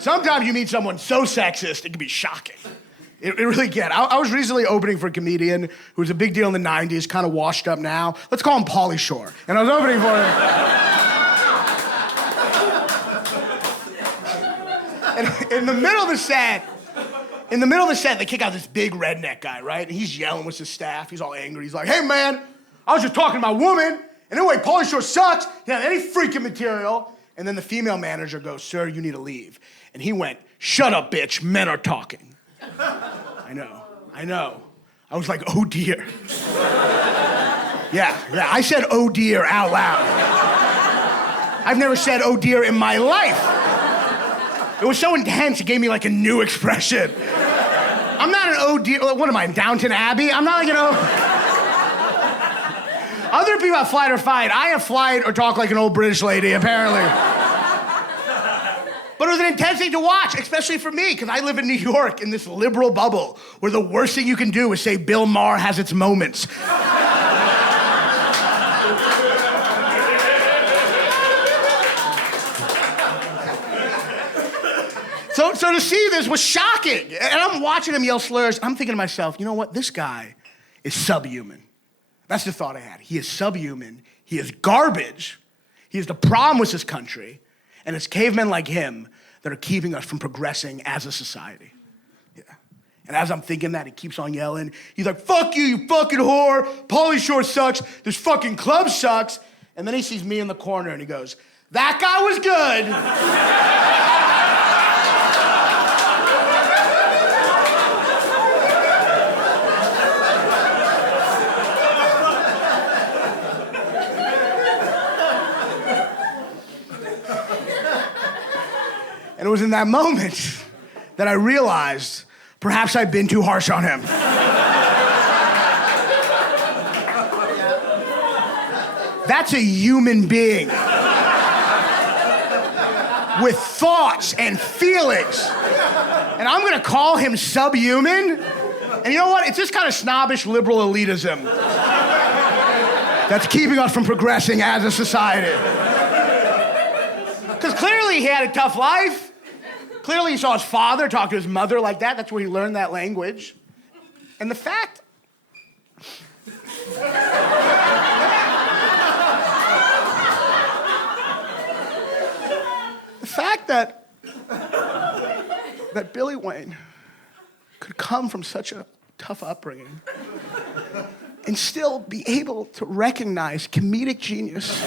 Sometimes you meet someone so sexist, it can be shocking. It really can. I was recently opening for a comedian who was a big deal in the 90s, kind of washed up now. Let's call him Pauly Shore. And I was opening for him. And in the middle of the set, they kick out this big redneck guy, right? And he's yelling with his staff. He's all angry. He's like, hey, man, I was just talking to my woman. And anyway, Pauly Shore sucks. He doesn't have any freaking material. And then the female manager goes, sir, you need to leave. And he went, shut up, bitch. Men are talking. I know. I was like, oh, dear. Yeah, I said, oh, dear, out loud. I've never said, oh, dear, in my life. It was so intense, it gave me like a new expression. I'm not an oh, dear, what am I, in Downton Abbey? I'm not like, Other people have flight or fight. I have flight or talk like an old British lady, apparently. But it was an intense thing to watch, especially for me, because I live in New York in this liberal bubble where the worst thing you can do is say Bill Maher has its moments. So to see this was shocking. And I'm watching him yell slurs. I'm thinking to myself, you know what? This guy is subhuman. That's the thought I had. He is subhuman. He is garbage. He is the problem with this country. And it's cavemen like him that are keeping us from progressing as a society. Yeah. And as I'm thinking that, he keeps on yelling. He's like, fuck you, you fucking whore. Pauly Shore sucks. This fucking club sucks. And then he sees me in the corner and he goes, that guy was good. And it was in that moment that I realized perhaps I'd been too harsh on him. That's a human being with thoughts and feelings. And I'm gonna call him subhuman? And you know what? It's this kind of snobbish liberal elitism that's keeping us from progressing as a society. Because clearly he had a tough life. Clearly he saw his father talk to his mother like that. That's where he learned that language. And the fact that Billy Wayne could come from such a tough upbringing and still be able to recognize comedic genius